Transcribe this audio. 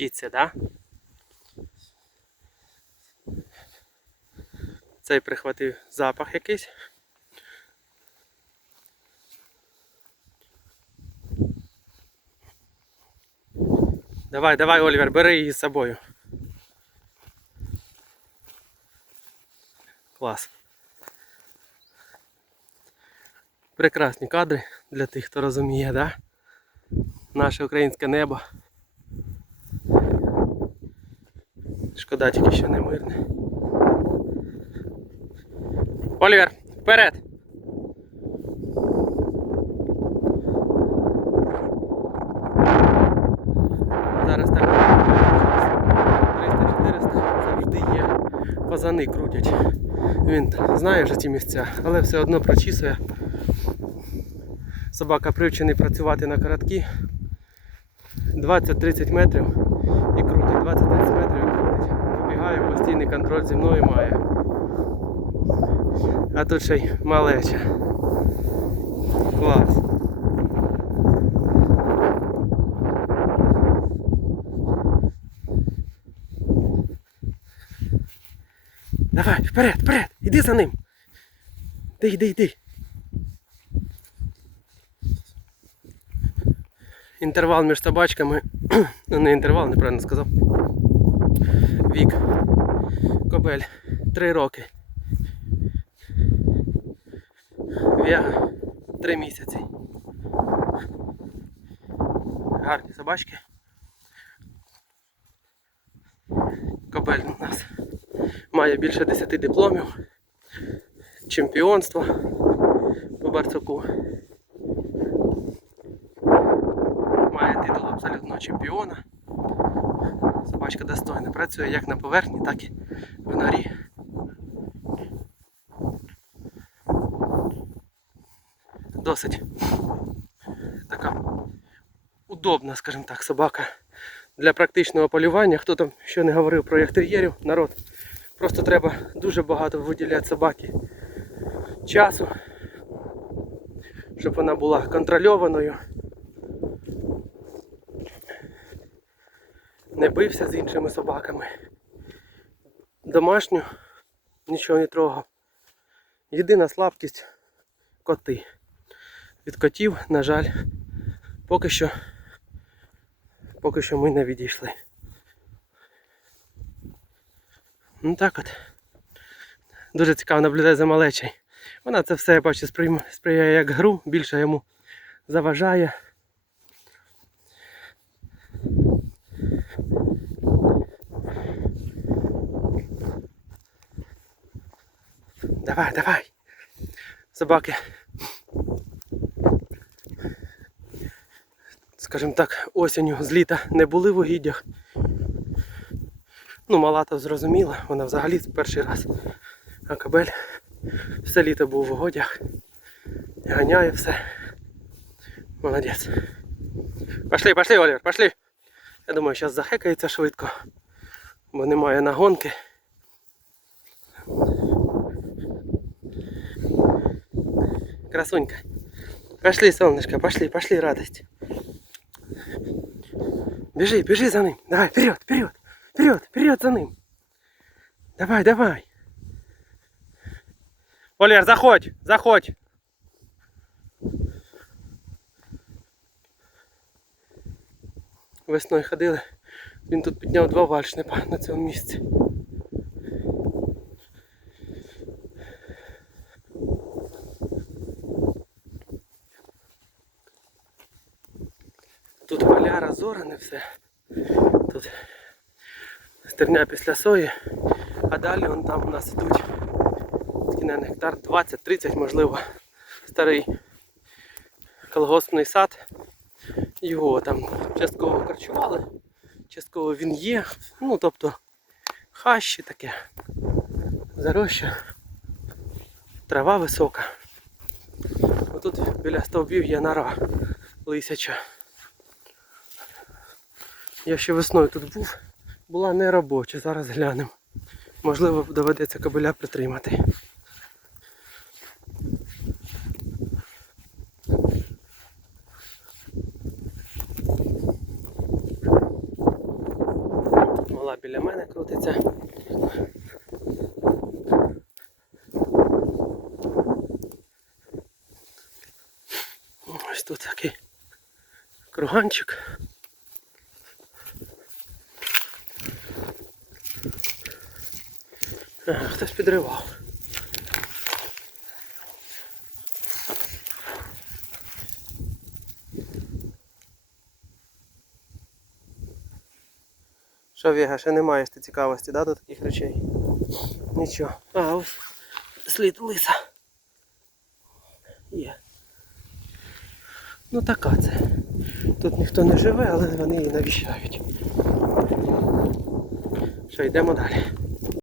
вчиться, да? Цей прихватив запах якийсь. Давай, давай, Олівер, бери її з собою. Клас. Прекрасні кадри для тих, хто розуміє, да? Наше українське небо. Шкода тільки що не мирне. Олівер, вперед! Зараз так 300-400 завжди є. Фазани крутять. Він знає вже ті місця, але все одно прочісує. Собака привчений працювати на короткі. 20-30 метрів і крутить. 20-30 метрів. Вибігає, постійний контроль зі мною має. А тут ще й малеча. Клас. Давай, вперед, вперед, іди за ним. Іди, іди, іди. Інтервал між собачками. Ну не інтервал, неправильно сказав. Вік. Кобель. Три роки. Віга. Три місяці. Гарні собачки. Кобель у нас має більше 10 дипломів. Чемпіонство по Барцуку. Має титул абсолютного чемпіона. Собачка достойна. Працює як на поверхні, так і в норі. Досить така удобна, скажімо так, собака для практичного полювання. Хто там що не говорив про яхтер'єрів, народ. Просто треба дуже багато виділяти собаки часу, щоб вона була контрольованою. Не бився з іншими собаками. Домашню нічого не трогав. Єдина слабкість коти. Від котів, на жаль, поки що, поки що ми не відійшли. Ну так от. Дуже цікаво наблюдати за малечею. Вона це все, я бачу, сприяє як гру, більше йому заважає. Давай, давай. Собаки. Скажімо так, осінню з літа не були в угіддях. Ну, мала то зрозуміла, вона взагалі перший раз. А кабель все літо був в угодях. Ганяє все. Молодець. Пошли, пошли, Олівер, пошли. Я думаю, зараз захекається швидко, бо немає нагонки. Красунька. Пошли, солнышко, пошли, пошли, радость. Бежи, бежи за ним. Давай, вперед, вперед, вперед, вперед за ним. Давай, давай. Олер, заходь, заходь. Весною ходили. Він тут підняв два вальшнепа на цьому місці. Поля розоране все. Тут стерня після сої, а далі вон там у нас ідуть на гектар 20-30 можливо старий колгоспний сад. Його там частково харчували, частково він є. Ну тобто хащі таке, зароща, трава висока. Отут біля стовбів є нора лисяча. Я ще весною тут був, була не робоча, зараз глянемо. Можливо, доведеться кабеля притримати. Мала біля мене крутиться. Ось тут такий круганчик. Хтось підривав. Що, Віга, ще не маєш ти цікавості, да, до таких речей? Нічого. А, ось слід лиса. Є. Ну така це. Тут ніхто не живе, але вони її навіщають. Що, йдемо далі.